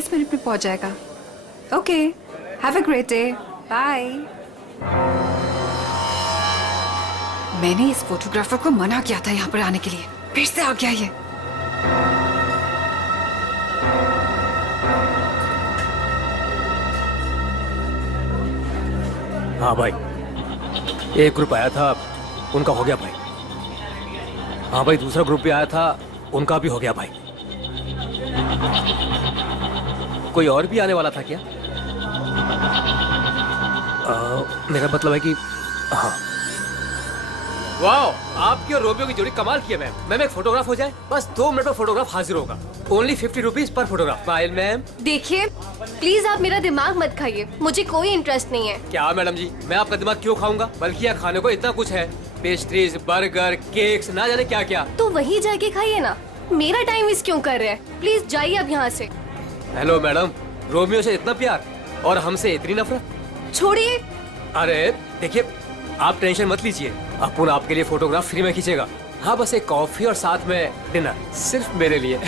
20 minute में पहुंच जाएगा। Okay, have a great day, bye. मैंने इस फोटोग्राफर को मना किया था यहाँ पर आने के लिए, फिर से आ गया ये। हाँ भाई, एक ग्रुप आया था, उनका हो गया भाई। हाँ भाई, दूसरा ग्रुप भी आया था, उनका भी हो गया भाई। कोई और भी आने वाला था क्या? मेरा मतलब है कि हाँ। वाओ, आपकी और रोमियो की जोड़ी कमाल की है मैम। मैम एक फोटोग्राफ हो जाए, बस 2 मिनट में फोटोग्राफ हाजिर होगा। Only 50 rupees per photograph. Smile ma'am. देखिए प्लीज आप मेरा दिमाग मत खाइए, मुझे कोई इंटरेस्ट नहीं है। क्या मैडम जी, मैं आपका दिमाग क्यों खाऊंगा? बल्कि यहाँ खाने को इतना कुछ है, पेस्ट्रीज, बर्गर, केक्स, ना जाने क्या क्या। तो वहीं जाके खाइए ना, मेरा टाइम वेस्ट क्यों कर रहे हैं? प्लीज जाइए अब यहाँ से। हेलो मैडम, रोमियो से इतना प्यार और हमसे इतनी नफरत? छोड़िए। अरे देखिए, आप टेंशन मत लीजिए, अपुन आपके लिए फोटोग्राफ फ्री में खींचेगा। हाँ, बस एक कॉफी और साथ में डिनर, सिर्फ मेरे लिए।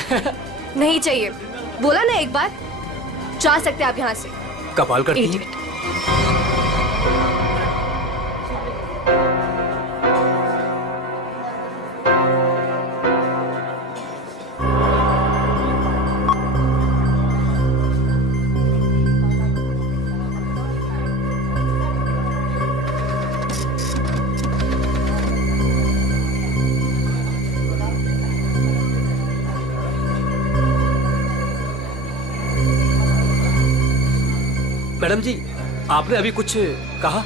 नहीं चाहिए, बोला ना एक बार। जा सकते आप यहाँ से। कमाल करती है। मैडम जी, आपने अभी कुछ कहा?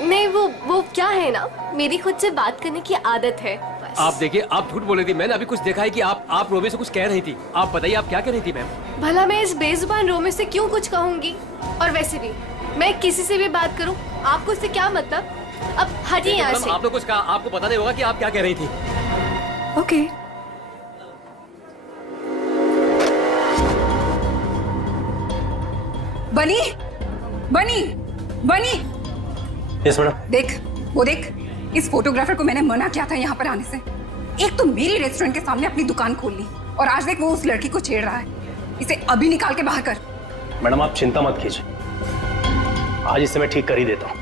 नहीं, वो क्या है ना, मेरी खुद से बात करने की आदत है बस। आप देखिए, आप झूठ बोल रही थी। मैंने अभी कुछ देखा है कि आप रोमियो से कुछ कह रही थी। आप बताइए, आप क्या कह रही थी मैम? भला मैं इस बेजुबान रोमियो से क्यों कुछ कहूंगी? और वैसे भी मैं किसी से भी बात करूं, आपको इससे क्या मतलब? अब हटिए यहाँ से। आपने कुछ कहा, आपको पता नहीं होगा कि आप क्या कह रही थी। ओके। बनी, बनी, बनी। Yes madam. देख, वो देख, इस फोटोग्राफर को मैंने मना किया था यहाँ पर आने से। एक तो मेरी रेस्टोरेंट के सामने अपनी दुकान खोल ली, और आज देख वो उस लड़की को छेड़ रहा है। इसे अभी निकाल के बाहर कर। मैडम आप चिंता मत कीजिए, आज इसे मैं ठीक कर ही देता हूँ।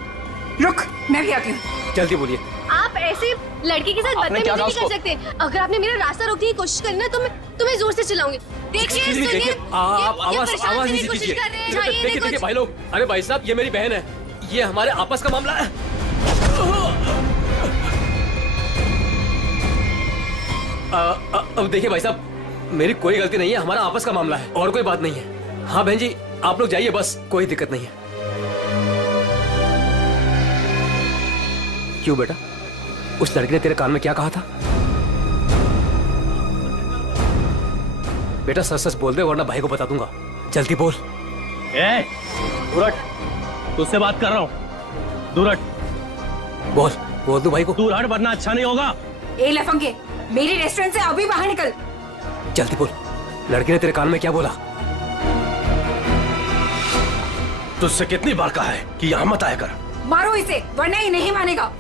रुक, मैं भी आती हूँ। जल्दी बोलिए। आप ऐसे लड़के के साथ बदतमीजी नहीं कर सकते। अगर आपने मेरा रास्ता रोकने की कोशिश करी ना, तो मैं तुम्हें जोर से चिल्लाऊंगी। देखिए, सुनिए, आप आवाज नहीं कीजिए। देखिए भाई लोग, अरे भाई साहब, ये मेरी बहन है, ये हमारे आपस का मामला है। अब देखिए भाई साहब, मेरी कोई गलती नहीं है, हमारा आपस का मामला है और कोई बात नहीं है। हाँ बहन जी, आप लोग जाइए, बस कोई दिक्कत नहीं है। क्यों बेटा, उस लड़की ने तेरे कान में क्या कहा था? बेटा सच सच बोल दे, वरना भाई को बता दूंगा। जल्दी बोल। दूर हट, तुझसे बात कर रहा हूँ। दूर हट। बोल दो भाई को। दूर हट, वरना अच्छा नहीं होगा। ए लफंगे, मेरी रेस्टोरेंट से अभी बाहर निकल। जल्दी बोल, लड़की ने तेरे कान में क्या बोला? तुझसे कितनी बार कहा है कि यहाँ मत आया कर। मारो इसे, वरना ये नहीं मानेगा।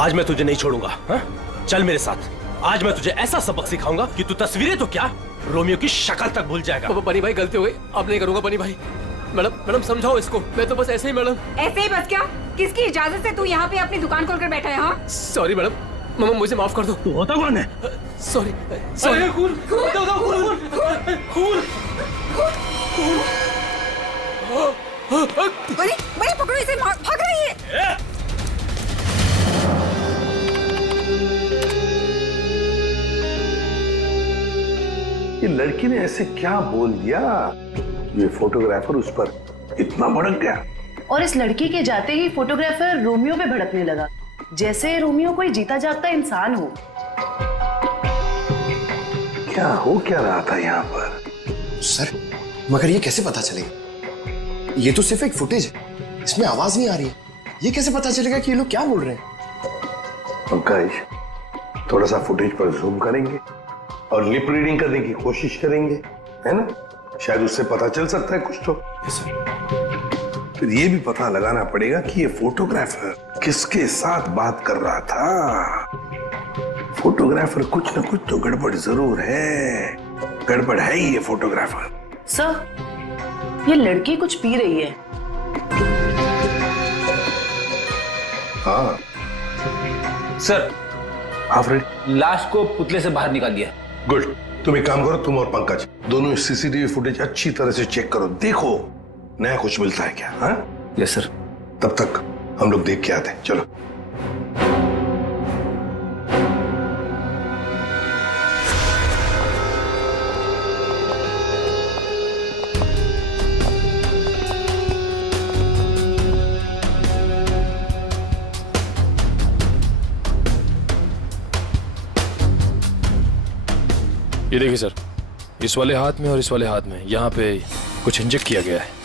आज मैं तुझे नहीं छोड़ूंगा। हा? चल मेरे साथ, आज मैं तुझे ऐसा सबक सिखाऊंगा कि तू तस्वीरें तो क्या, रोमियो की शक्ल तक भूल जाएगा। बनी भाई, गलती हो गई, अब नहीं करूंगा। बनी भाई, मैडम समझाओ इसको। मैं तो बस ऐसे ही मैडम। ऐसे ही बस क्या? किसकी इजाजत से तू यहाँ पे अपनी दुकान खोलकर बैठा है? हाँ, सॉरी मैडम, मुझे माफ कर दो। तू होता कौन है? सॉरी। बनी, बनी पकड़ो इसे, भाग रही है। ये लड़की ने ऐसे क्या बोल दिया, ये फोटोग्राफर उस पर इतना भड़क गया? और इस लड़की के जाते ही फोटोग्राफर रोमियो पे भड़कने लगा, जैसे रोमियो कोई जीता जागता इंसान हो। क्या हो क्या रहा था यहाँ पर? सर, मगर ये कैसे पता चलेगा? ये तो सिर्फ एक फुटेज है, इसमें आवाज नहीं आ रही है। ये कैसे पता चलेगा कि ये लोग क्या बोल रहे हैं? पंकज, थोड़ा सा फुटेज पर जूम करेंगे और लिप रीडिंग करने की कोशिश करेंगे, है ना? शायद उससे पता चल सकता है कुछ तो। फिर ये भी पता लगाना पड़ेगा कि ये फोटोग्राफर किसके साथ बात कर रहा था। फोटोग्राफर कुछ न कुछ तो गड़बड़ जरूर है। गड़बड़ है ही ये फोटोग्राफर। सर, ये लड़की कुछ पी रही है। हाँ सर, फ्रेड, लाश को पुतले से बाहर निकाल दिया। गुड। तुम एक काम करो, तुम और पंकज दोनों सीसीटीवी फुटेज अच्छी तरह से चेक करो, देखो नया कुछ मिलता है क्या। हाँ यस सर। तब तक हम लोग देख के आते हैं, चलो। ये देखिए सर, इस वाले हाथ में और इस वाले हाथ में यहाँ पे कुछ इंजेक्ट किया गया है।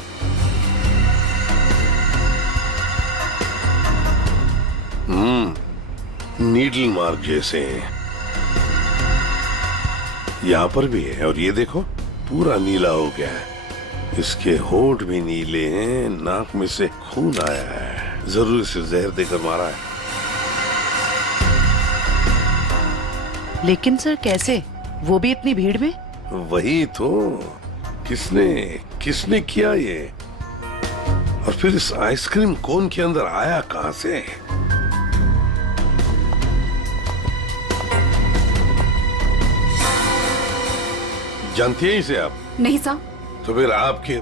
नीडल मार्क जैसे हैं। यहाँ पर भी है, और ये देखो पूरा नीला हो गया है। इसके होंठ भी नीले हैं, नाक में से खून आया है। जरूर इसे जहर देकर मारा है। लेकिन सर कैसे, वो भी इतनी भीड़ में? वही तो, किसने किसने किया ये? और फिर इस आइसक्रीम कोन के अंदर आया कहां से? जानती है इसे आप? नहीं सर। तो फिर आपके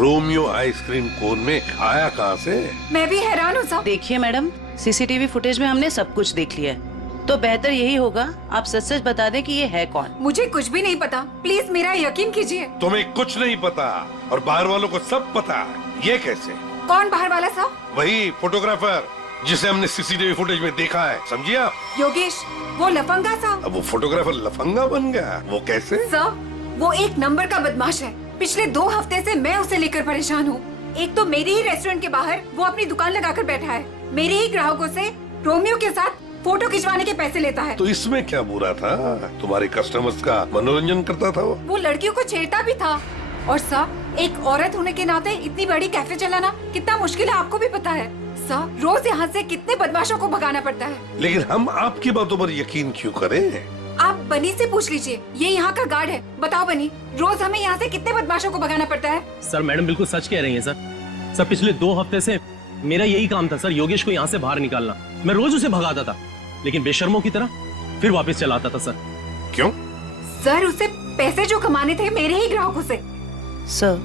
रोमियो आइसक्रीम कोन में आया कहां से? मैं भी हैरान हूँ सर। देखिए मैडम, सीसीटीवी फुटेज में हमने सब कुछ देख लिया है, तो बेहतर यही होगा आप सच सच बता दें कि ये है कौन। मुझे कुछ भी नहीं पता, प्लीज मेरा यकीन कीजिए। तुम्हें कुछ नहीं पता और बाहर वालों को सब पता। ये कैसे? कौन बाहर वाला सर? वही फोटोग्राफर जिसे हमने सीसीटीवी फुटेज में देखा है, समझिए आप? योगेश, वो लफंगा सर। अब वो फोटोग्राफर लफंगा बन गया, वो कैसे? सर, वो एक नंबर का बदमाश है। पिछले 2 हफ्ते से मैं उसे लेकर परेशान हूँ। एक तो मेरे ही रेस्टोरेंट के बाहर वो अपनी दुकान लगाकर बैठा है, मेरे ही ग्राहकों से रोमियो के साथ फोटो खिंचवाने के पैसे लेता है। तो इसमें क्या बुरा था? तुम्हारे कस्टमर्स का मनोरंजन करता था वो लड़कियों को छेड़ता भी था। और सर, एक औरत होने के नाते इतनी बड़ी कैफे चलाना कितना मुश्किल है, आपको भी पता है। सर, रोज यहाँ से कितने बदमाशों को भगाना पड़ता है। लेकिन हम आपकी बातों पर यकीन क्यों करें? आप बनी से पूछ लीजिए, ये यहाँ का गार्ड है। बताओ बनी, रोज हमें यहाँ से कितने बदमाशों को भगाना पड़ता है? सर मैडम बिल्कुल सच कह रही हैं सर। सर पिछले 2 हफ्ते से मेरा यही काम था सर, योगेश को यहाँ से बाहर निकालना। मैं रोज उसे भगाता था, लेकिन बेशर्मों की तरह फिर वापस चलाता था सर। क्यों? सर, उसे पैसे जो कमाने थे मेरे ही ग्राहकों से। सर,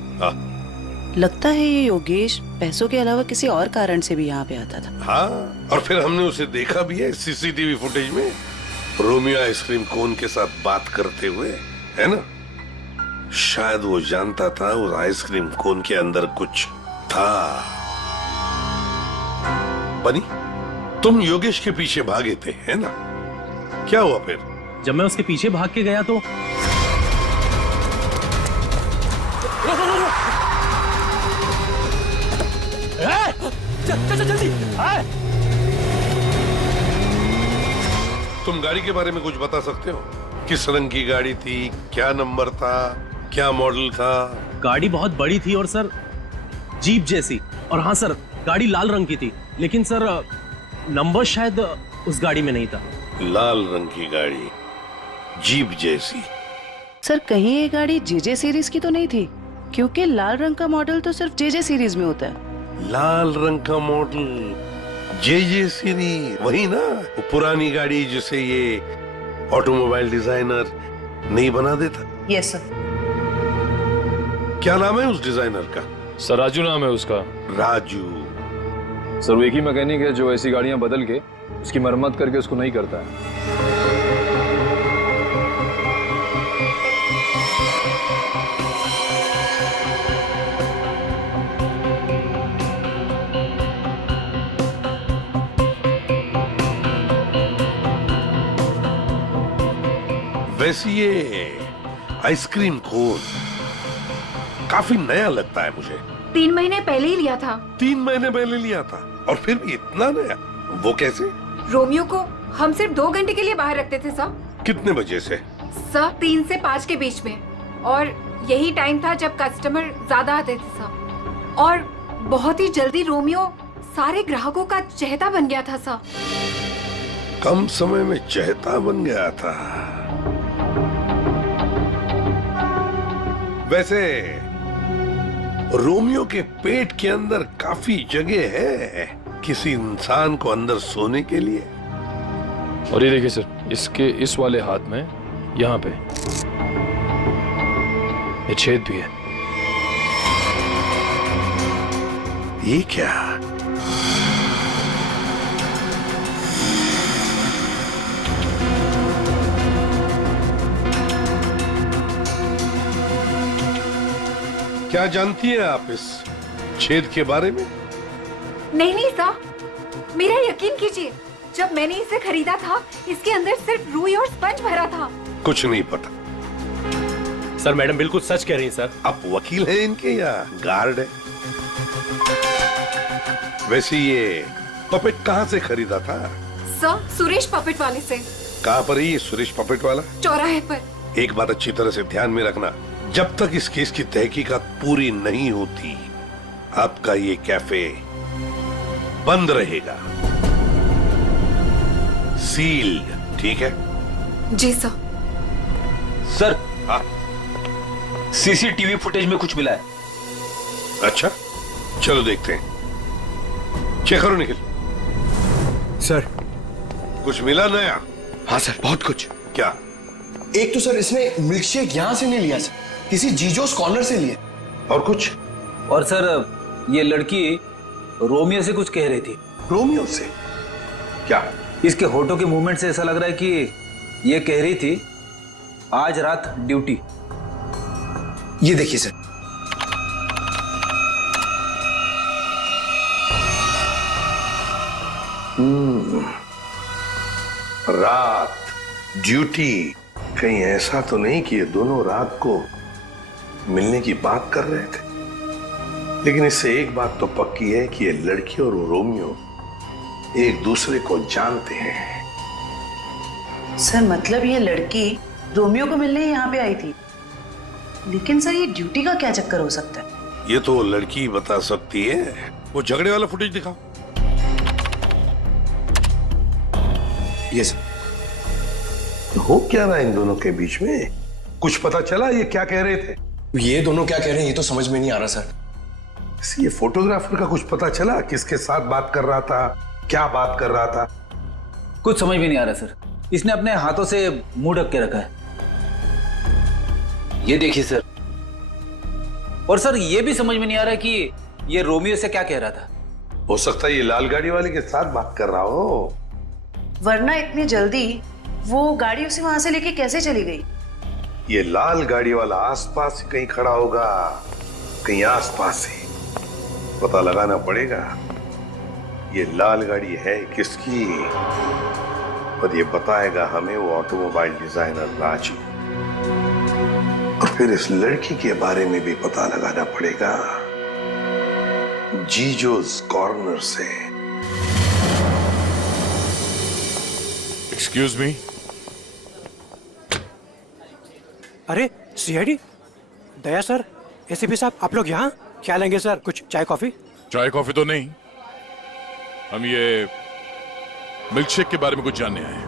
लगता है ये योगेश पैसों के अलावा किसी और कारण से भी यहाँ पे आता था। हाँ, और फिर हमने उसे देखा भी है सीसीटीवी फुटेज में, रोमियो आइसक्रीम कोन के साथ बात करते हुए, है ना? शायद वो जानता था उस आइसक्रीम कोन के अंदर कुछ था। बनी, तुम योगेश के पीछे भागे थे, है ना? क्या हुआ फिर? जब मैं उसके पीछे भाग के गया तो जल्दी। तुम गाड़ी के बारे में कुछ बता सकते हो? किस रंग की गाड़ी थी, क्या नंबर था, क्या मॉडल था? गाड़ी बहुत बड़ी थी और सर जीप जैसी। और हाँ सर, गाड़ी लाल रंग की थी, लेकिन सर नंबर शायद उस गाड़ी में नहीं था। लाल रंग की गाड़ी, जीप जैसी। सर, कहीं ये गाड़ी जेजे सीरीज की तो नहीं थी? क्योंकि लाल रंग का मॉडल तो सिर्फ जेजे सीरीज में होता है। लाल रंग का मॉडल, जे सीरीज, वही ना? वो पुरानी गाड़ी जिसे ये ऑटोमोबाइल डिजाइनर नहीं बना देता। Yes sir. क्या नाम है उस डिजाइनर का? सर राजू नाम है उसका। राजू? सर वो एक ही मैकेनिक है जो ऐसी गाड़ियां बदल के उसकी मरम्मत करके उसको नहीं करता है। वैसे ये आइसक्रीम कोन काफी नया लगता है मुझे। 3 महीने पहले ही लिया था। 3 महीने पहले लिया था और फिर भी इतना नया? वो कैसे? रोमियो को हम सिर्फ 2 घंटे के लिए बाहर रखते थे सर। कितने बजे से? सर 3 से 5 के बीच में, और यही टाइम था जब कस्टमर ज्यादा आते थे सर। और बहुत ही जल्दी रोमियो सारे ग्राहकों का चहेता बन गया था सर। कम समय में चहेता बन गया था? वैसे रोमियो के पेट के अंदर काफी जगह है किसी इंसान को अंदर सोने के लिए। और ये देखिए सर, इसके इस वाले हाथ में यहाँ पे ये छेद भी है। ये क्या? क्या जानती है आप इस छेद के बारे में? नहीं नहीं साहब, मेरा यकीन कीजिए, जब मैंने इसे खरीदा था इसके अंदर सिर्फ रुई और स्पंज भरा था। कुछ नहीं पता। सर मैडम बिल्कुल सच कह रही हैं सर। आप वकील हैं इनके या गार्ड है? वैसे ये पपेट कहाँ से खरीदा था? सर, सुरेश पपेट वाले से। कहाँ पर है ये सुरेश पपेट वाला? चौराहे पर। एक बात अच्छी तरह से ध्यान में रखना, जब तक इस केस की तहकीकात पूरी नहीं होती आपका ये कैफे बंद रहेगा, सील्ड। ठीक है? जी सर। सर, हाँ। सीसीटीवी फुटेज में कुछ मिला है। अच्छा, चलो देखते हैं। चेक करो निखिल। सर। कुछ मिला नया? हाँ सर, बहुत कुछ। क्या? एक तो सर इसने मिल्कशेक यहां से नहीं लिया सर, किसी जीजोस कॉर्नर से लिया। और कुछ? और सर, ये लड़की रोमियो से कुछ कह रही थी। रोमियो से? क्या? इसके होठों के मूवमेंट से ऐसा लग रहा है कि ये कह रही थी आज रात ड्यूटी। ये देखिए सर। रात ड्यूटी, कहीं ऐसा तो नहीं कि ये दोनों रात को मिलने की बात कर रहे थे? लेकिन इससे एक बात तो पक्की है कि ये लड़की और रोमियो एक दूसरे को जानते हैं। सर मतलब ये लड़की रोमियो को मिलने यहाँ पे आई थी, लेकिन सर ये ड्यूटी का क्या चक्कर हो सकता है? ये तो लड़की बता सकती है। वो झगड़े वाला फुटेज दिखाओ। ये सर। तो हो क्या रहा है इन दोनों के बीच में? कुछ पता चला ये क्या कह रहे थे? ये दोनों क्या कह रहे हैं ये तो समझ में नहीं आ रहा सर। ये फोटोग्राफर का कुछ पता चला? किसके साथ बात कर रहा था, क्या बात कर रहा था? कुछ समझ में नहीं आ रहा सर। इसने अपने हाथों से मुंह ढक के रखा है। ये देखिए सर। और सर ये भी समझ में नहीं आ रहा कि ये रोमियो से क्या कह रहा था। हो सकता है ये लाल गाड़ी वाले के साथ बात कर रहा हो। वरना इतनी जल्दी वो गाड़ी उसे वहां से लेके कैसे चली गई? ये लाल गाड़ी वाला आसपास ही कहीं खड़ा होगा, कहीं आसपास ही। पता लगाना पड़ेगा ये लाल गाड़ी है किसकी, और ये बताएगा हमें वो ऑटोमोबाइल डिजाइनर राजू। और फिर इस लड़की के बारे में भी पता लगाना पड़ेगा जीजोस कॉर्नर से। Excuse me. अरे सीआईडी दया सर, एसीपी साहब, आप लोग यहाँ क्या लेंगे सर? कुछ चाय कॉफी? चाय कॉफी तो नहीं, हम ये मिल्क शेक के बारे में कुछ जानने आए हैं।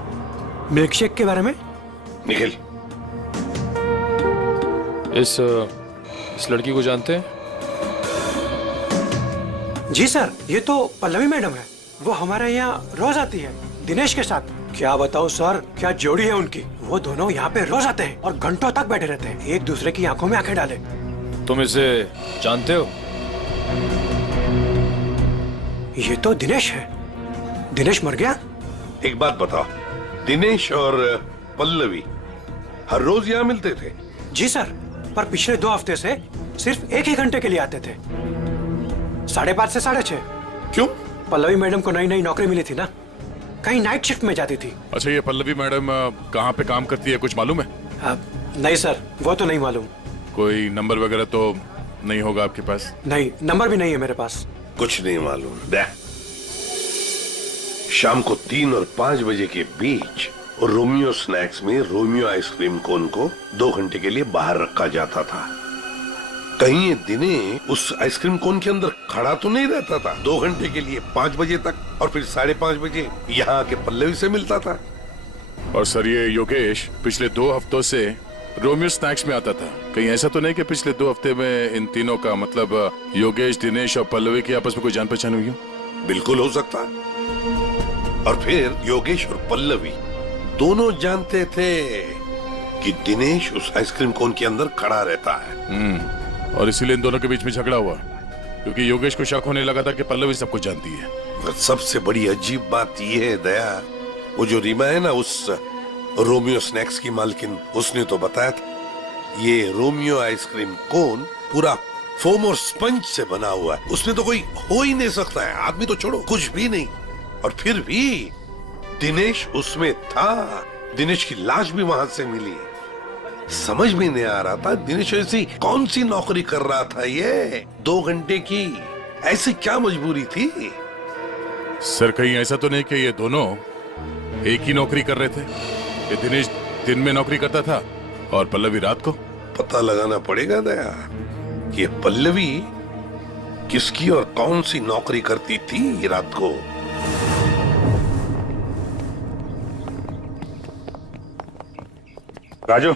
मिल्क शेक के बारे में? निखिल, इस लड़की को जानते हैं? जी सर, ये तो पल्लवी मैडम है। वो हमारे यहाँ रोज आती है दिनेश के साथ। क्या बताऊं सर, क्या जोड़ी है उनकी। वो दोनों यहाँ पे रोज आते हैं और घंटों तक बैठे रहते हैं, एक दूसरे की आंखों में आंखें डाले। तुम इसे जानते हो? ये तो दिनेश है। दिनेश मर गया? एक बात बताओ, दिनेश और पल्लवी हर रोज यहाँ मिलते थे? जी सर, पर पिछले 2 हफ्ते से सिर्फ एक ही घंटे के लिए आते थे, 5:30 से 6:30। क्यों? पल्लवी मैडम को नई नई नौकरी मिली थी ना, कहीं नाइट शिफ्ट में जाती थी। अच्छा, ये पल्लवी मैडम कहाँ पे काम करती है, कुछ मालूम है? नहीं सर, वो तो नहीं मालूम। कोई नंबर वगैरह तो नहीं होगा आपके पास? नहीं, नंबर भी नहीं है मेरे पास। कुछ नहीं मालूम। देख, शाम को 3 और 5 बजे के बीच रोमियो स्नैक्स में रोमियो आइसक्रीम कोन को 2 घंटे के लिए बाहर रखा जाता था। कहीं ये दिने उस आइसक्रीम कोन के अंदर खड़ा तो नहीं रहता था 2 घंटे के लिए 5 बजे तक, और फिर 5:30 बजे यहाँ आके पल्लवी से मिलता था। और सर, ये योगेश पिछले 2 हफ्तों से रोमियो स्नैक्स में आता था। कहीं ऐसा तो नहीं कि पिछले 2 हफ्ते में इन तीनों का मतलब योगेश, दिनेश और पल्लवी की आपस में कोई जान पहचान हुई हो? बिल्कुल हो सकता है। और फिर योगेश और पल्लवी दोनों जानते थे कि दिनेश उस आइसक्रीम कोन के अंदर खड़ा रहता है। और इसीलिए इन दोनों के बीच में झगड़ा हुआ, क्योंकि योगेश को शक होने लगा था कि पल्लवी सब कुछ जानती है। और सबसे बड़ी अजीब बात यह है दया, वो जो रीमा है ना, उस रोमियो स्नैक्स की मालकिन, उसने तो बताया था ये रोमियो आइसक्रीम कोन पूरा फोम और स्पंज से बना हुआ है, उसमें तो कोई हो ही नहीं सकता है, आदमी तो छोड़ो कुछ भी नहीं। और फिर भी दिनेश उसमें था, दिनेश की लाश भी वहां से मिली। समझ में नहीं आ रहा था दिनेश ऐसी कौन सी नौकरी कर रहा था, ये 2 घंटे की ऐसी क्या मजबूरी थी? सर कहीं ऐसा तो नहीं कि ये दोनों एक ही नौकरी कर रहे थे? ये दिनेश दिन में नौकरी करता था और पल्लवी रात को? पता लगाना पड़ेगा दया कि ये पल्लवी किसकी और कौन सी नौकरी करती थी रात को। राजू।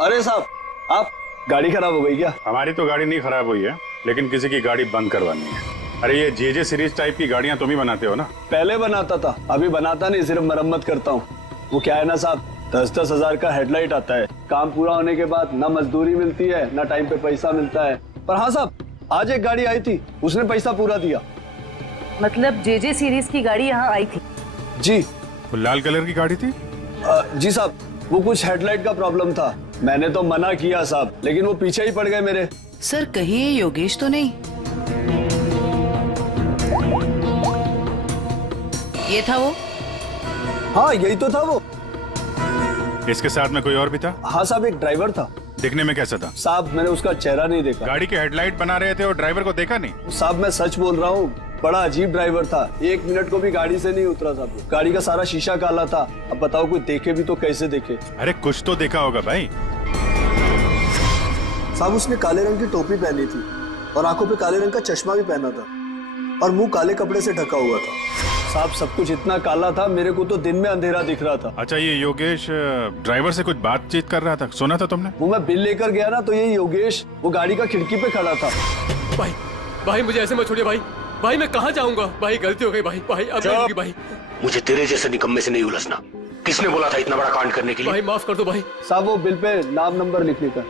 अरे साहब, आप गाड़ी खराब हो गई क्या? हमारी तो गाड़ी नहीं खराब हुई है, लेकिन किसी की गाड़ी बंद करवानी है। अरे ये जेजे सीरीज टाइप की गाड़ियां तुम ही बनाते हो ना? पहले बनाता था, अभी बनाता नहीं, सिर्फ मरम्मत करता हूँ। वो क्या है ना साहब, 10-10 हजार का हेडलाइट आता है, काम पूरा होने के बाद ना मजदूरी मिलती है ना टाइम पे पैसा मिलता है। पर हाँ साहब, आज एक गाड़ी आई थी, उसने पैसा पूरा दिया। मतलब जेजे सीरीज की गाड़ी यहाँ आई थी? जी। वो लाल कलर की गाड़ी थी? जी साहब, वो कुछ हेडलाइट का प्रॉब्लम था, मैंने तो मना किया साहब, लेकिन वो पीछे ही पड़ गए मेरे। सर कहीं ये योगेश तो नहीं? ये था वो? हाँ यही तो था वो। इसके साथ में कोई और भी था? हाँ साहब, एक ड्राइवर था। दिखने में कैसा था? साहब मैंने उसका चेहरा नहीं देखा। गाड़ी के हेडलाइट बना रहे थे और ड्राइवर को देखा नहीं? साहब मैं सच बोल रहा हूँ, बड़ा अजीब ड्राइवर था, 1 मिनट को भी गाड़ी से नहीं उतरा साहब। गाड़ी का सारा शीशा काला था। अब बताओ कोई देखे भी तो कैसे देखे? अरे कुछ तो देखा होगा भाई। साहब उसने काले रंग की टोपी पहनी थी और आंखों पे काले रंग का चश्मा भी पहना था और मुंह काले कपड़े से ढका हुआ था। साहब सब कुछ इतना काला था, मेरे को तो दिन में अंधेरा दिख रहा था। अच्छा ये योगेश ड्राइवर से कुछ बातचीत कर रहा था, सुना था तुमने? वो मैं बिल लेकर गया ना, तो ये योगेश वो गाड़ी का खिड़की पे खड़ा था। भाई भाई मुझे ऐसे मत छोड़िए भाई, भाई मैं कहाँ जाऊंगा? भाई गलती हो गई भाई, भाई अब नहीं होगी भाई। मुझे तेरे जैसे निकम्मे से नहीं उलझना। किसने बोला था इतना बड़ा कांड करने के लिए? भाई माफ कर दो भाई। साहब वो बिल पे नाम नंबर लिखने का।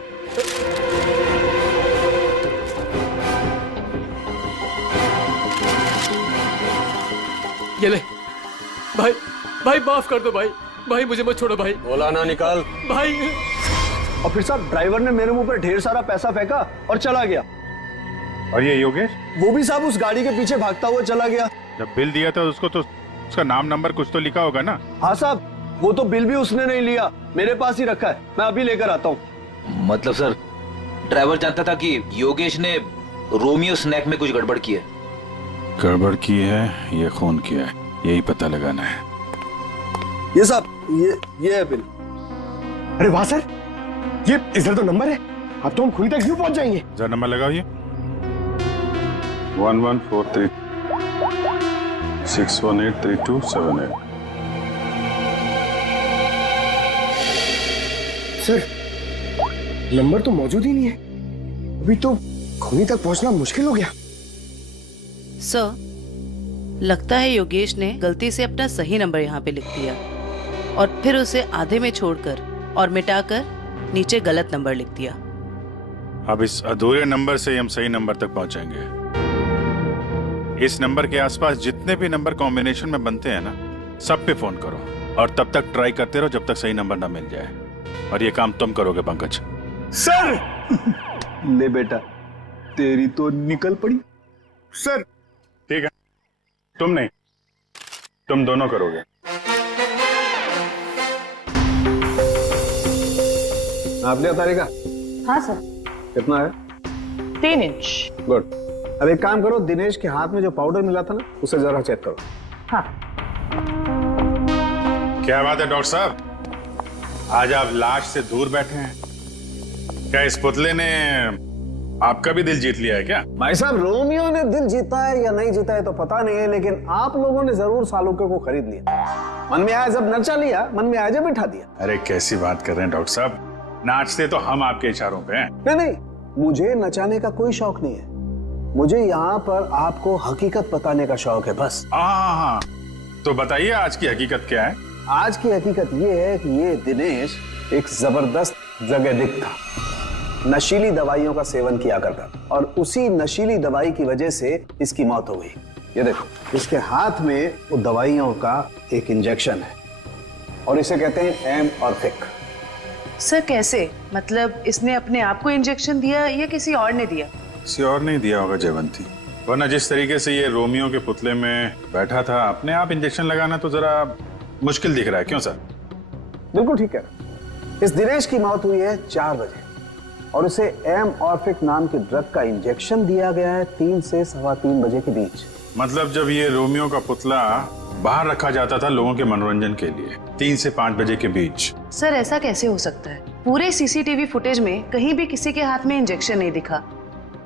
ये ले भाई, भाई माफ कर दो भाई, भाई मुझे मत छोड़ो भाई। बोला ना निकाल भाई। और फिर साहब ड्राइवर ने मेरे मुंह पर ढेर सारा पैसा फेंका और चला गया। और ये योगेश? वो भी साहब उस गाड़ी के पीछे भागता हुआ चला गया। जब बिल दिया था उसको तो उसका नाम नंबर कुछ तो लिखा होगा ना? हाँ साहब, वो तो बिल भी उसने नहीं लिया, मेरे पास ही रखा है, मैं अभी लेकर आता हूँ। मतलब सर ड्राइवर जानता था कि योगेश ने रोमियो स्नैक में कुछ गड़बड़ की है? गड़बड़ की है, ये खून किया है, यही पता लगाना है। ये साहब ये है बिल। अरे वाह सर, ये इधर तो नंबर है, अब तो हम खुद तक यूं पहुंच जाएंगे। जरा नंबर लगाओ ये 1143 6183278। सर नंबर तो मौजूद ही नहीं है, अभी तो खूनी तक पहुंचना मुश्किल हो गया। सर लगता है योगेश ने गलती से अपना सही नंबर यहाँ पे लिख दिया और फिर उसे आधे में छोड़कर और मिटाकर नीचे गलत नंबर लिख दिया। अब इस अधूरे नंबर से हम सही नंबर तक पहुंचेंगे। इस नंबर के आसपास जितने भी नंबर कॉम्बिनेशन में बनते हैं ना, सब पे फोन करो और तब तक ट्राई करते रहो जब तक सही नंबर ना मिल जाए। और ये काम तुम करोगे पंकज। सर ले बेटा, तेरी तो निकल पड़ी। सर ठीक है, तुम नहीं, तुम दोनों करोगे। आप लिया तारीखा? हाँ सर। कितना है? 3 इंच। गुड। अब एक काम करो, दिनेश के हाथ में जो पाउडर मिला था ना, उसे जरा चेक करो। हाँ। क्या बात है डॉक्टर साहब, आज आप लाश से दूर बैठे हैं। क्या इस पुतले ने आपका भी दिल जीत लिया है क्या? भाई साहब रोमियो ने दिल जीता है या नहीं जीता है तो पता नहीं है, लेकिन आप लोगों ने जरूर सालुके को खरीद लिया। मन में आया जब नचा लिया, मन में आया जब बिठा दिया। अरे कैसी बात कर रहे हैं डॉक्टर साहब, नाचते तो हम आपके इशारों पे हैं। नहीं, मुझे नचाने का कोई शौक नहीं है, मुझे यहाँ पर आपको हकीकत बताने का शौक है बस। हाँ, तो बताइए आज की हकीकत क्या है? आज की हकीकत ये है कि ये दिनेश एक जबरदस्त ड्रग एडिक्ट था, नशीली दवाइयों का सेवन किया करता और उसी नशीली दवाई की वजह से इसकी मौत हो गई। ये देखो, इसके हाथ में वो दवाइयों का एक इंजेक्शन है और इसे कहते हैं एम और फिक। सर कैसे? मतलब इसने अपने आप को इंजेक्शन दिया या किसी और ने दिया? किसी और नहीं दिया होगा जयवंती, वरना जिस तरीके से ये रोमियो के पुतले में बैठा था, अपने आप इंजेक्शन लगाना तो जरा मुश्किल दिख रहा है। क्यों सर? बिल्कुल ठीक है। इस दिनेश की मौत हुई है 4 बजे और उसे एम ऑर्फिक नाम के ड्रग का इंजेक्शन दिया गया है 3 से 3:15 बजे के बीच। मतलब जब ये रोमियो का पुतला बाहर रखा जाता था लोगों के मनोरंजन के लिए 3 से 5 बजे के बीच। सर ऐसा कैसे हो सकता है? पूरे सीसीटीवी फुटेज में कहीं भी किसी के हाथ में इंजेक्शन नहीं दिखा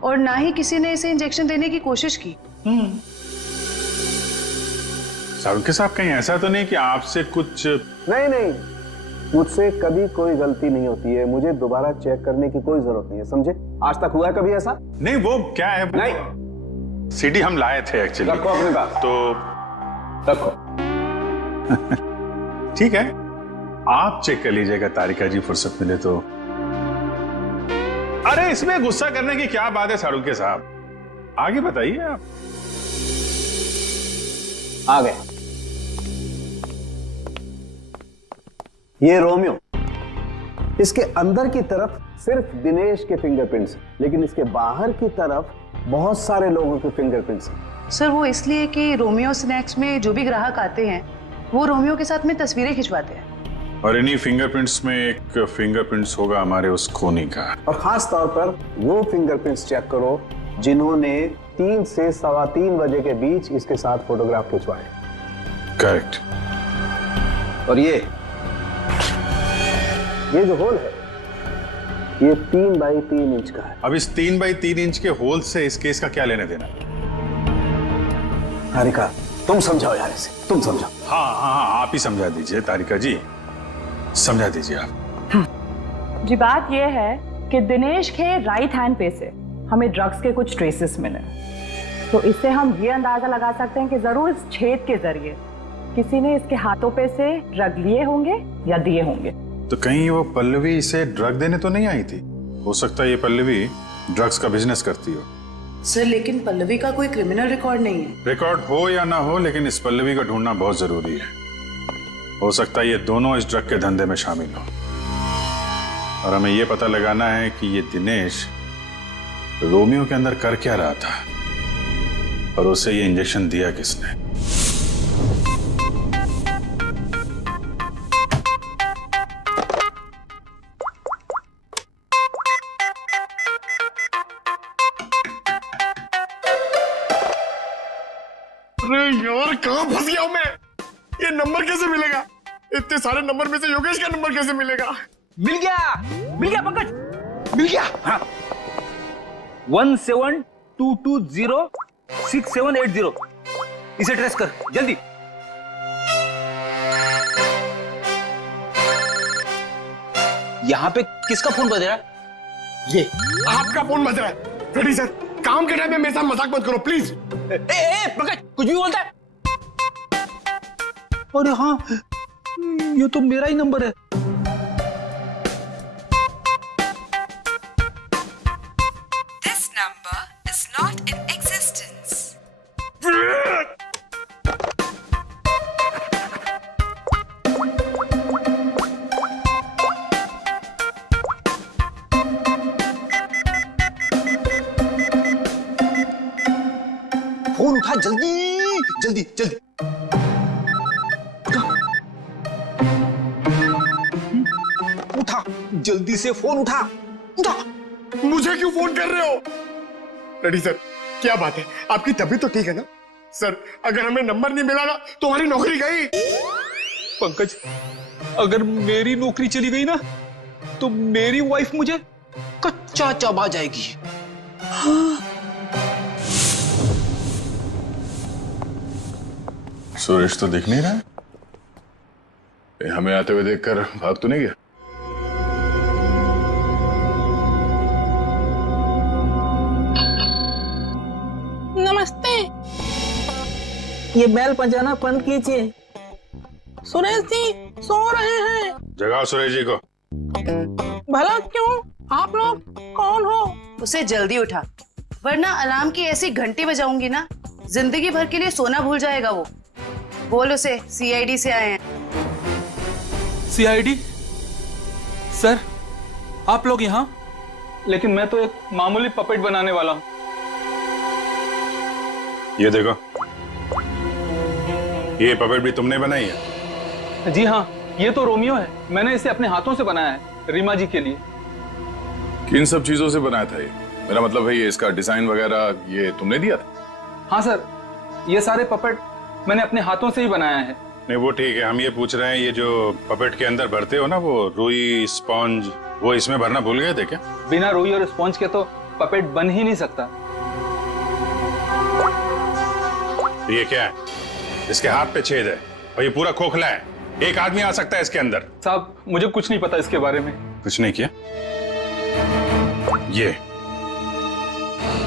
और ना ही किसी ने इसे इंजेक्शन देने की कोशिश की। सारुके साहब, कहीं ऐसा तो नहीं कि आपसे कुछ? नहीं, मुझसे कभी कोई गलती नहीं होती है, मुझे दोबारा चेक करने की कोई जरूरत नहीं है, समझे? आज तक हुआ है कभी ऐसा? नहीं, वो क्या है? नहीं, सीडी हम लाए थे एक्चुअली। रखो अपनी बात, तो रखो। ठीक है, आप चेक कर लीजिएगा तारिका जी, फुर्सत मिले तो। अरे इसमें गुस्सा करने की क्या बात है सारुके साहब, आगे बताइए आप। आ गए। ये रोमियो, इसके अंदर की तरफ सिर्फ दिनेश के फिंगरप्रिंट्स, लेकिन इसके बाहर की तरफ बहुत सारे लोगों के फिंगरप्रिंट्स हैं। सर वो इसलिए कि रोमियो स्नैक्स में जो भी ग्राहक आते हैं वो रोमियो के साथ में तस्वीरें खिंचवाते हैं और इन्हीं फिंगरप्रिंट्स में एक फिंगरप्रिंट्स होगा हमारे उस खूनी का। और खास तौर पर वो फिंगरप्रिंट्स चेक करो जिन्होंने 3 से 3:15 बजे के बीच इसके साथ फोटोग्राफ खिंचवाए। करेक्ट। और ये जो होल है ये 3 बाई 3 इंच का है। अब इस 3 बाई 3 इंच के होल से इस केस का क्या लेने देना? तारिका तुम समझाओ यार इसे, तुम समझाओ। हाँ, आप ही समझा दीजिए तारिका जी, समझा दीजिए आप। जी बात यह है कि दिनेश के राइट हैंड पे से हमें ड्रग्स के कुछ ट्रेसेस मिले, तो इससे हम ये अंदाजा लगा सकते हैं कि जरूर इस छेद के जरिए किसी ने इसके हाथों पे से ड्रग लिए होंगे या दिए होंगे। तो कहीं वो पल्लवी इसे ड्रग देने तो नहीं आई थी? हो सकता है ये पल्लवी ड्रग्स का बिजनेस करती हो। सर लेकिन पल्लवी का कोई क्रिमिनल रिकॉर्ड नहीं है। रिकॉर्ड हो या ना हो, लेकिन इस पल्लवी को ढूंढना बहुत जरूरी है। हो सकता है ये दोनों इस ड्रग के धंधे में शामिल हो और हमें ये पता लगाना है कि ये दिनेश रोमियो के अंदर कर क्या रहा था और उसे ये इंजेक्शन दिया किसने। अरे यार कहाँ फंस गया हूं मैं? ये नंबर कैसे मिलेगा? इतने सारे नंबर में से योगेश का नंबर कैसे मिलेगा? मिल गया पंकज, मिल गया। हाँ 17220670, इसे ट्रेस कर जल्दी। यहाँ पे किसका फोन बज रहा है? ये आपका फोन बज रहा है। रेडी सर, काम के टाइम में मेरे साथ मजाक मत करो प्लीज। पंकज कुछ भी बोलता है। अरे हाँ, ये तो मेरा ही नंबर है। This number is not in existence. Phone उठा जल्दी जल्दी जल्दी। उठा जल्दी से, फोन उठा। मुझे क्यों फोन कर रहे हो? रेडी सर, क्या बात है, आपकी तबीयत तो ठीक है ना? सर अगर हमें नंबर नहीं मिला ना तो हमारी नौकरी गई। पंकज अगर मेरी नौकरी चली गई ना तो मेरी वाइफ मुझे कच्चा चबा जाएगी। सुरेश तो दिख नहीं रहा है। हमें आते हुए देखकर भाग तो नहीं गया? नमस्ते। ये बेल बजाना बंद कीजिए। सुरेश जी सो रहे हैं। जगाओ सुरेश जी को। भला क्यों? आप लोग कौन हो? उसे जल्दी उठा, वरना अलार्म की ऐसी घंटी बजाऊंगी ना, जिंदगी भर के लिए सोना भूल जाएगा वो। बोल उसे सीआईडी से आए हैं। सीआईडी? सर आप लोग यहाँ? लेकिन मैं तो एक मामूली पपेट बनाने वाला हूँ। ये देखो, ये पपेट भी तुमने बनाई है? जी हाँ, ये तो रोमियो है। मैंने इसे अपने हाथों से बनाया है, रीमा जी के लिए। किन सब चीजों से बनाया था ये? मेरा मतलब है ये इसका डिजाइन वगैरह ये तुमने दिया था? हाँ सर, ये सारे पपेट मैंने अपने हाथों से ही बनाया है। नहीं वो ठीक है, हम ये पूछ रहे हैं ये जो पपेट के अंदर भरते हो ना, वो रुई स्पॉन्ज, वो इसमें भरना भूल गए थे क्या? बिना रुई और स्पॉन्ज के तो पपेट बन ही नहीं सकता। ये क्या है? इसके हाथ पे छेद है और ये पूरा खोखला है। एक आदमी आ सकता है इसके अंदर। साहब मुझे कुछ नहीं पता इसके बारे में। कुछ नहीं किया?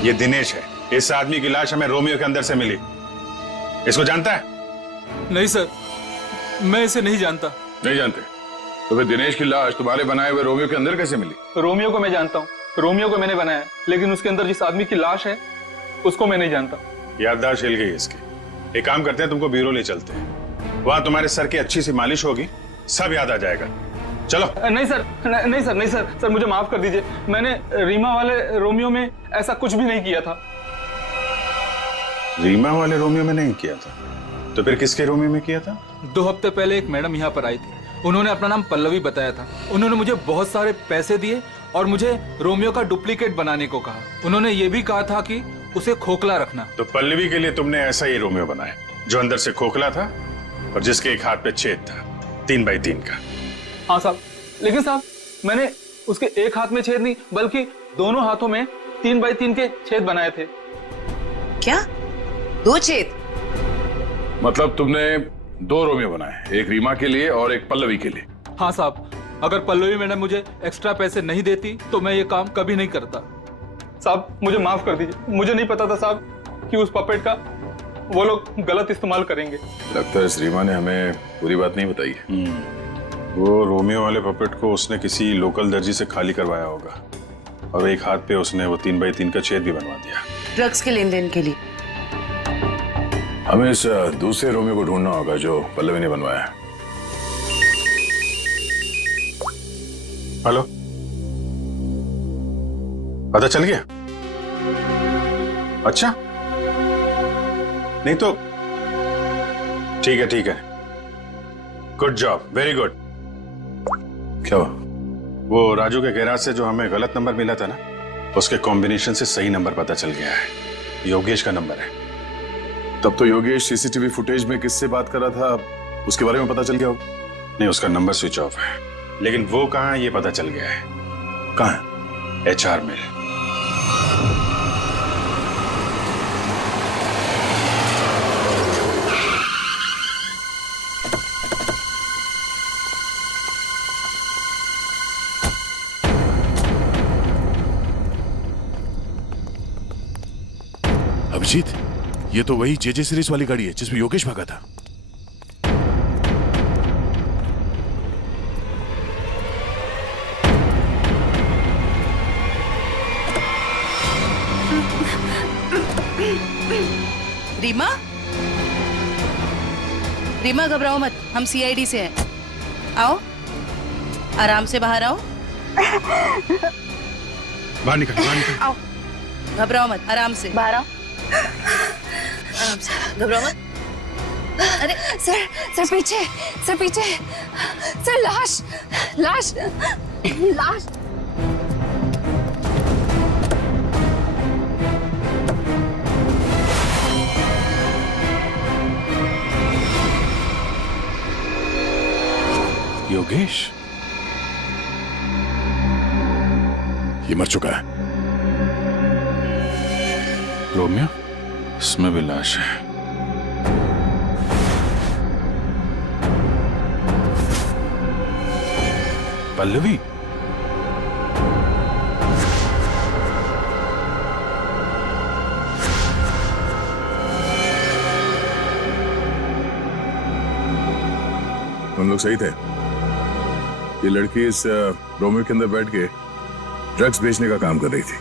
ये दिनेश है। इस आदमी की लाश हमें रोमियो के अंदर से मिली। इसको जानता है? नहीं सर, मैं इसे नहीं जानता। नहीं जानते? तो फिर दिनेश की लाश तुम्हारे बनाए हुए रोमियो के अंदर कैसे मिली? रोमियो को मैं जानता हूँ, रोमियो को मैंने बनाया, लेकिन उसके अंदर जिस आदमी की लाश है उसको मैं नहीं जानता। याददाश्त हिल गई इसकी। एक काम करते हैं, तुमको ब्यूरो ले चलते हैं। वहां तुम्हारे सर की अच्छी सी मालिश होगी, सब याद आ जाएगा। चलो। नहीं सर, नहीं सर, नहीं सर, सर मुझे माफ कर दीजिए। मैंने रीमा वाले रोमियो में ऐसा कुछ भी नहीं किया था। रीमा वाले रोमियो में नहीं किया था? तो फिर किसके रोमियो में किया था? 2 हफ्ते पहले एक मैडम यहाँ पर आई थी। उन्होंने अपना नाम पल्लवी बताया था। उन्होंने मुझे बहुत सारे पैसे दिए और मुझे रोमियो का डुप्लीकेट बनाने को कहा। उन्होंने ये भी कहा था कि उसे खोखला रखना। तो पल्लवी के लिए तुमने ऐसा ही रोमियो बनाया, जो अंदर से खोखला था और जिसके एक हाथ पे छेद था, 3 बाई 3 का। हाँ साहब, लेकिन साहब मैंने उसके एक हाथ में छेद नहीं, बल्कि दोनों हाथों में 3 बाई 3 के छेद बनाए थे। क्या? 2 छेद? मतलब तुमने 2 रोमियो बनाए, एक रीमा के लिए और एक पल्लवी के लिए? हाँ साहब, अगर पल्लवी मैडम मुझे एक्स्ट्रा पैसे नहीं देती तो मैं ये काम कभी नहीं करता। साहब मुझे माफ कर दीजिए, मुझे नहीं पता था साहब कि उस पपेट का वो लोग गलत इस्तेमाल करेंगे। लगता है इस रीमा ने हमें पूरी बात नहीं बताई है। वो रोमियो वाले पपेट को उसने किसी लोकल दर्जी से खाली करवाया होगा और एक हाथ पे उसने वो 3 बाई 3 का छेद भी बनवा दिया। ड्रग्स के लेन देन के लिए। हमें इस दूसरे रोमियो को ढूंढना होगा जो पल्लवी ने बनवाया है। हेलो, पता चल गया? अच्छा, नहीं तो ठीक है, ठीक है, गुड जॉब, वेरी गुड। क्या हुआ? वो राजू के गैराज से जो हमें गलत नंबर मिला था ना, उसके कॉम्बिनेशन से सही नंबर पता चल गया है। योगेश का नंबर है। तब तो योगेश सीसीटीवी फुटेज में किससे बात कर रहा था उसके बारे में पता चल गया होगा? नहीं, उसका नंबर स्विच ऑफ है, लेकिन वो कहाँ है ये पता चल गया है। कहाँ है? HR में। अभिजीत, ये तो वही JJ सीरीज वाली गाड़ी है जिसमें योगेश भागा था। रीमा? रीमा घबराओ मत, हम CID से हैं। आओ, आराम से बाहर आओ। बाहर निकल, बाहर निकल। आओ, घबराओ मत, आराम से बाहर आओ। आराम से, घबराओ मत। अरे सर पीछे, सर पीछे, सर लाश, लाश, लाश। योगेश ये मर चुका है। रोमियो, इसमें भी लाश है। पल्लवी? हम लोग सही थे। ये लड़की इस रोमियो के अंदर बैठ के ड्रग्स बेचने का काम कर रही थी।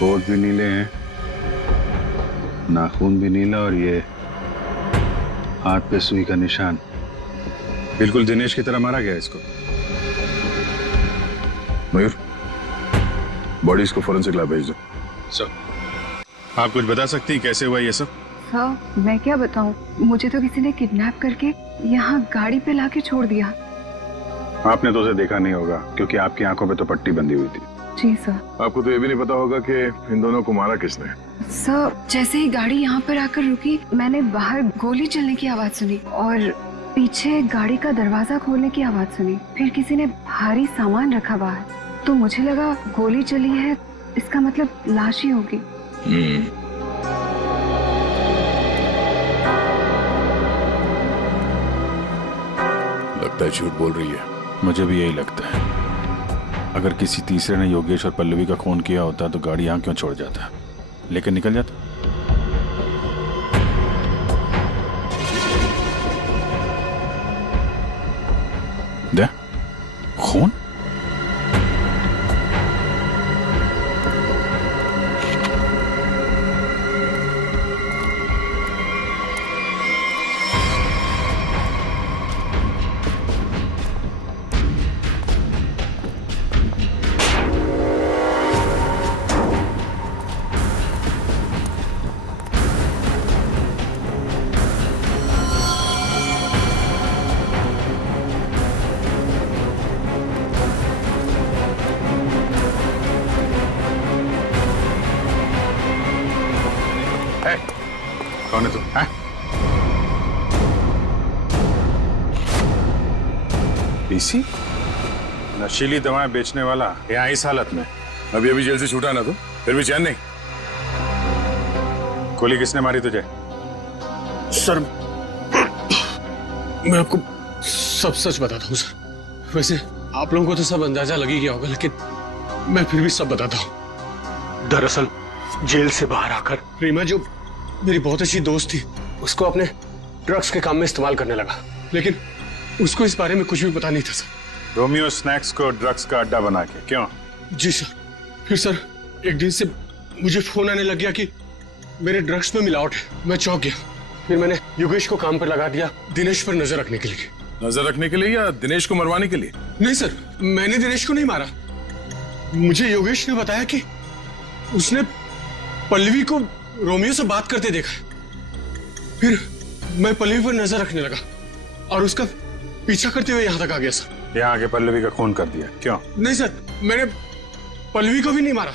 होठ भी नीले हैं, नाखून भी नीला, और ये हाथ पे सुई का निशान। बिल्कुल दिनेश की तरह मारा गया इसको। मयूर, बॉडी इसको फोरेंसिक लैब भेज दो। सर, आप कुछ बता सकती हैं कैसे हुआ ये सब? सर, मैं क्या बताऊं, मुझे तो किसी ने किडनैप करके यहाँ गाड़ी पे लाके छोड़ दिया। आपने तो उसे देखा नहीं होगा क्योंकि आपकी आंखों पे तो पट्टी बंधी हुई थी। जी सर। आपको तो ये भी नहीं पता होगा कि इन दोनों को मारा किसने। सर, जैसे ही गाड़ी यहाँ पर आकर रुकी, मैंने बाहर गोली चलने की आवाज सुनी और पीछे गाड़ी का दरवाजा खोलने की आवाज सुनी। फिर किसी ने भारी सामान रखा बाहर, तो मुझे लगा गोली चली है, इसका मतलब लाश ही होगी। लगता है झूठ बोल रही है। मुझे भी यही लगता है। अगर किसी तीसरे ने योगेश और पल्लवी का खून किया होता तो गाड़ी यहाँ क्यों छोड़ जाता, लेकिन निकल जाता। दे खून? कौन है तू? पीसी? नशीली दवाएं बेचने वाला यहाँ इस हालत में? अभी अभी जेल से छूटा ना तो फिर भी चैन नहीं। गोली किसने मारी तुझे? सर, मैं आपको सब सच बताता हूँ सर। वैसे आप लोगों को तो सब अंदाजा लग ही गया होगा, लेकिन मैं फिर भी सब बताता हूँ। दरअसल जेल से बाहर आकर रीमा, जो मेरी बहुत अच्छी दोस्त थी, उसको अपने ड्रग्स के काम में इस्तेमाल करने लगा, लेकिन उसको इस बारे में कुछ भी पता नहीं था सर। रोमियो स्नैक्स को ड्रग्स का अड्डा बना के? क्यों? जी सर। फिर सर एक दिन से मुझे फोन आने लग गया कि मेरे ड्रग्स में मिलावट है। मैं चौंक गया। फिर मैंने योगेश को काम पर लगा दिया, दिनेश पर नजर रखने के लिए। नजर रखने के लिए या दिनेश को मरवाने के लिए? नहीं सर, मैंने दिनेश को नहीं मारा। मुझे योगेश ने बताया कि उसने पल्लवी को रोमियो से बात करते देखा। फिर मैं पल्लवी पर नजर रखने लगा और उसका पीछा करते हुए यहाँ तक आ गया सर। यहाँ आके पल्लवी का खून कर दिया? क्यों? नहीं सर, मैंने पल्लवी को भी नहीं मारा,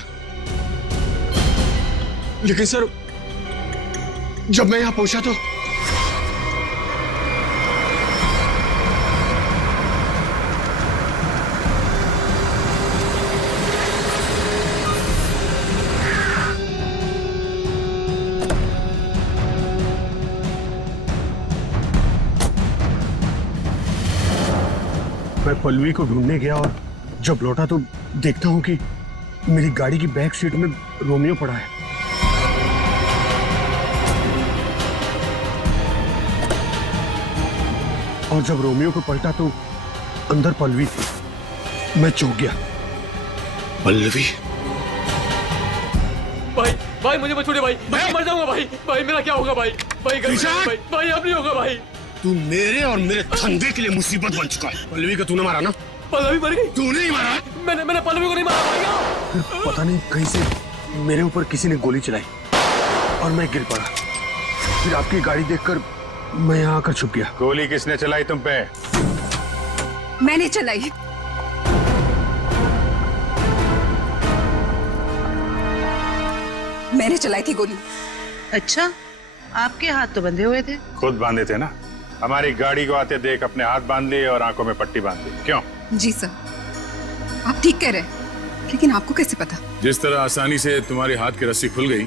लेकिन सर जब मैं यहाँ पहुंचा तो मैं पल्लवी को ढूंढने गया और जब लौटा तो देखता हूं कि मेरी गाड़ी की बैक सीट में रोमियो पड़ा है। और जब रोमियो को पलटा तो अंदर पल्लवी थी। मैं चौंक गया। पल्लवी? भाई भाई मुझे मत छोड़िए भाई, मैं मर जाऊंगा भाई। भाई मेरा क्या होगा भाई? भाई भाई भाई अब नहीं होगा भाई। तू मेरे और मेरे धंधे के लिए मुसीबत बन चुका है। पल्लवी को तूने मारा ना? पल्लवी मर गई? तूने ही मारा? मैंने पल्लवी को नहीं मारा भाई। फिर पता नहीं कहीं से मेरे ऊपर किसी ने गोली चलाई और मैं गिर पड़ा। फिर आपकी गाड़ी देखकर मैं यहाँ आकर छुप गया। गोली किसने चलाई तुम पे? मैंने चलाई। मैंने चलाई थी गोली। अच्छा, आपके हाथ तो बंधे हुए थे। खुद बांधे थे ना। हमारी गाड़ी को आते देख अपने हाथ बांध लिए और आंखों में पट्टी बांध ली। क्यों? जी सर, आप ठीक कह रहे हैं, लेकिन आपको कैसे पता? जिस तरह आसानी से तुम्हारी हाथ की रस्सी खुल गई,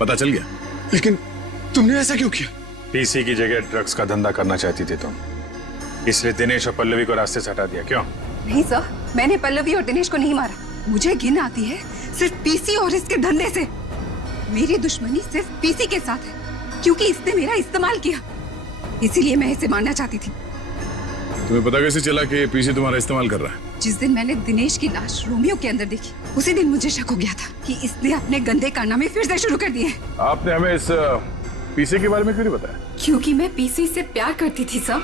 पता चल गया। लेकिन तुमने ऐसा क्यों किया? पीसी की जगह ड्रग्स का धंधा करना चाहती थी तुम। इसलिए दिनेश और पल्लवी को रास्ते से हटा दिया, क्यों? नहीं सर, मैंने पल्लवी और दिनेश को नहीं मारा। मुझे घिन आती है सिर्फ पीसी और इसके धंधे से। मेरी दुश्मनी सिर्फ पीसी के साथ है क्योंकि इसने मेरा इस्तेमाल किया, इसीलिए मैं इसे मारना चाहती थी। तुम्हें पता कैसे चला कि पीसी तुम्हारा इस्तेमाल कर रहा है? जिस दिन मैंने दिनेश की लाश रोमियो के अंदर देखी, उसी दिन मुझे शक हो गया था कि इसने अपने गंदे कारनामे फिर से शुरू कर दिए। आपने हमें इस पीसी के बारे में क्यों नहीं बताया? क्योंकि मैं पीसी से प्यार करती थी सर,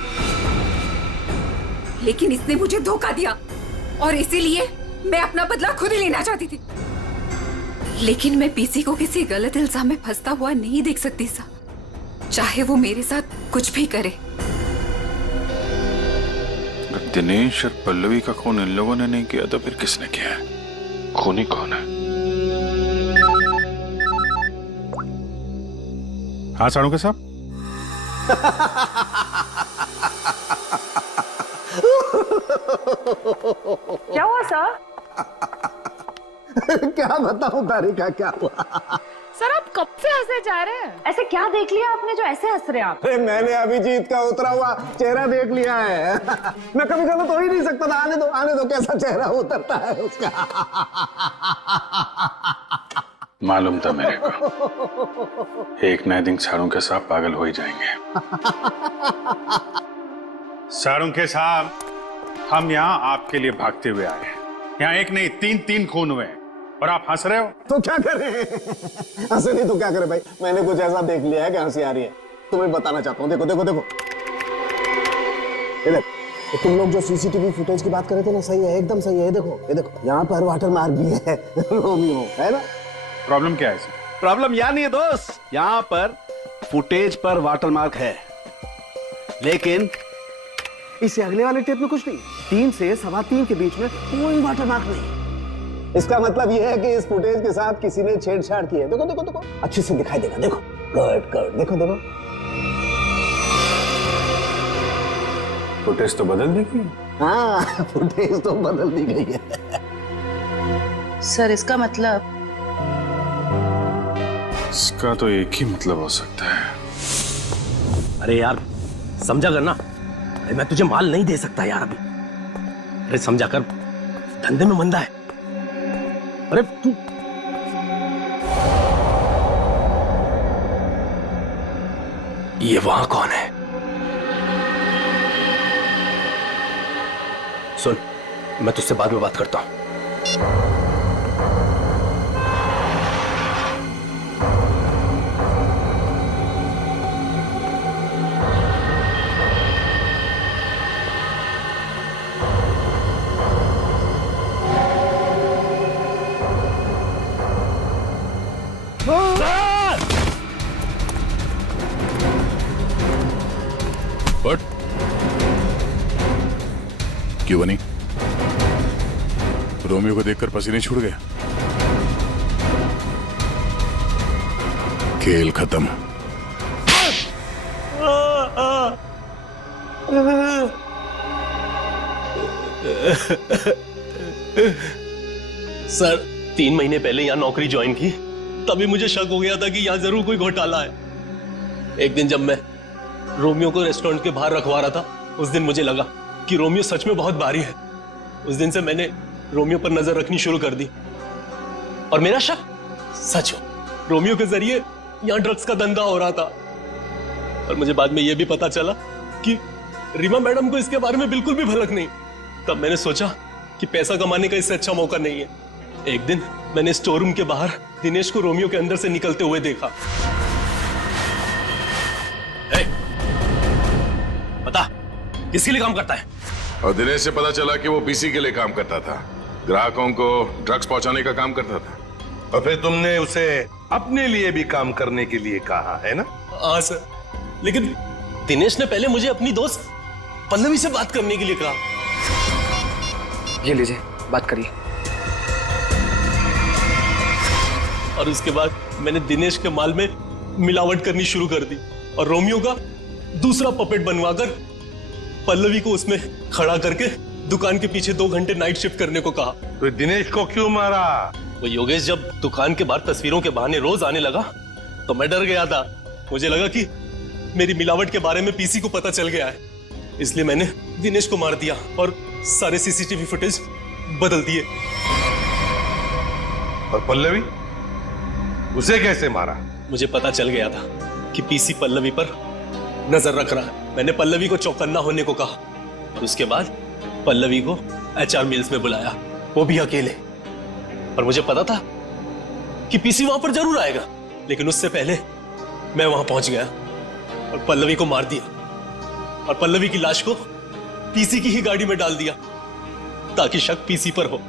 लेकिन इसने मुझे धोखा दिया और इसीलिए मैं अपना बदला खुद ही लेना चाहती थी। लेकिन मैं पीसी को किसी गलत इल्जाम में फंसता हुआ नहीं देख सकती सर, चाहे वो मेरे साथ कुछ भी करे। दिनेश और पल्लवी का खून इन लोगों ने नहीं किया तो फिर किसने किया है? खूनी कौन है? हाँ साड़ू साहब। क्या हुआ सर? क्या बताऊं तारिका, क्या हुआ? सर आप कब से हंसे जा रहे हैं? ऐसे क्या देख लिया आपने जो ऐसे हंस रहे हैं आप? अरे मैंने अभिजीत का उतरा हुआ चेहरा देख लिया है। मैं कभी गलत हो ही नहीं सकता था। आने दो कैसा चेहरा उतरता है उसका। मालूम था मेरे को, एक नए दिन साड़ू के साथ पागल हो ही जाएंगे। साड़ू के साथ हम यहाँ आपके लिए भागते हुए आए हैं। यहाँ एक नहीं तीन खून हुए हैं और आप हंस रहे हो। तो क्या करें? हंसे नहीं तो क्या करें भाई, मैंने कुछ ऐसा देख लिया है कि हंसी आ रही है। तुम्हें बताना चाहता हूँ, देखो देखो देखो इधर। तुम लोग जो सीसीटीवी फुटेज की बात कर रहे थे ना, सही है, एकदम सही है। देखो ये देखो, यहाँ पर वाटर मार्क भी है रोमियो, है ना? प्रॉब्लम क्या है? प्रॉब्लम यहाँ नहीं है दोस्त, यहाँ पर फुटेज पर वाटर मार्क है, लेकिन इससे अगले वाले टेप में कुछ नहीं। 3 से 3:15 के बीच में कोई वाटर मार्क नहीं। इसका मतलब यह है कि इस फुटेज के साथ किसी ने छेड़छाड़ की है। देखो देखो देखो, अच्छे से दिखाई देगा। देखो कट देखो देखो, फुटेज तो बदल दी गई। हाँ फुटेज तो बदल दी गई है। सर इसका मतलब? इसका तो एक ही मतलब हो सकता है। अरे यार समझा करना, अरे मैं तुझे माल नहीं दे सकता यार अभी। अरे समझा कर, धंधे में मंदा है। अरे तू ये वहां कौन है? सुन, मैं तुझसे बाद में बात करता हूं। क्यों बनी? रोमियो को देखकर पसीने छूट गया? खेल खत्म। सर 3 महीने पहले यहाँ नौकरी ज्वाइन की, तभी मुझे शक हो गया था कि यहाँ जरूर कोई घोटाला है। एक दिन जब मैं रोमियो को रेस्टोरेंट के बाहर रखवा रहा था, उस दिन मुझे लगा कि रोमियो सच में बहुत भारी है। उस दिन से मैंने रोमियो पर नजर रखनी शुरू कर दी और मेरा शक सच हो, रोमियो के जरिए यहाँ ड्रग्स का धंधा हो रहा था। और मुझे बाद में यह भी पता चला कि रीमा मैडम को इसके बारे में बिल्कुल भी भनक नहीं। तब मैंने सोचा कि पैसा कमाने का इससे अच्छा मौका नहीं है। एक दिन मैंने स्टोर रूम के बाहर दिनेश को रोमियो के अंदर से निकलते हुए देखा। बता किसके लिए काम करता है? और दिनेश से पता चला कि वो पीसी के लिए काम करता था, ग्राहकों को ड्रग्स पहुंचाने का काम करता था। और फिर तुमने उसे अपने लिए भी काम करने के लिए कहा है ना? हाँ सर, लेकिन दिनेश ने पहले मुझे अपनी दोस्त पल्लवी से बात करने के लिए कहा। ये लीजिए, बात करिए। और उसके बाद मैंने दिनेश के माल में मिलावट करनी शुरू कर दी और रोमियो का दूसरा पपेट बनवाकर पल्लवी को उसमें खड़ा करके दुकान के पीछे 2 घंटे नाइट शिफ्ट करने को कहा। तो दिनेश को क्यों मारा? वो योगेश जब दुकान के बाहर तस्वीरों के बहाने रोज आने लगा तो मैं डर गया था। मुझे लगा कि मेरी मिलावट के बारे में पीसी को पता चल गया है इसलिए मैंने दिनेश को मार दिया और सारे सीसीटीवी फुटेज बदल दिए। और पल्लवी, उसे कैसे मारा? मुझे पता चल गया था कि पीसी पल्लवी पर नजर रख रहा है। मैंने पल्लवी को चौकन्ना होने को कहा और उसके बाद पल्लवी को एचआर मिल्स में बुलाया, वो भी अकेले। और मुझे पता था कि पीसी वहां पर जरूर आएगा, लेकिन उससे पहले मैं वहां पहुंच गया और पल्लवी को मार दिया और पल्लवी की लाश को पीसी की ही गाड़ी में डाल दिया ताकि शक पीसी पर हो।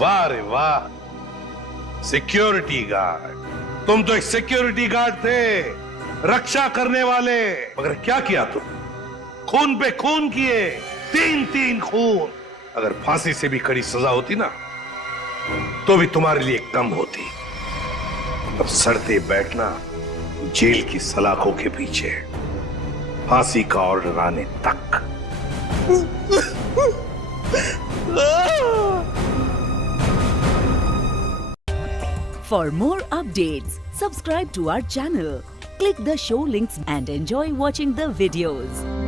वाह रे वाह, सिक्योरिटी गार्ड! तुम तो एक सिक्योरिटी गार्ड थे, रक्षा करने वाले। मगर क्या किया तुम? खून पे खून किए, 3-3 खून। अगर फांसी से भी कड़ी सजा होती ना, तो भी तुम्हारे लिए कम होती। अब सड़ते बैठना जेल की सलाखों के पीछे, फांसी का ऑर्डर आने तक। For more updates, subscribe to our channel, click the show links and enjoy watching the videos.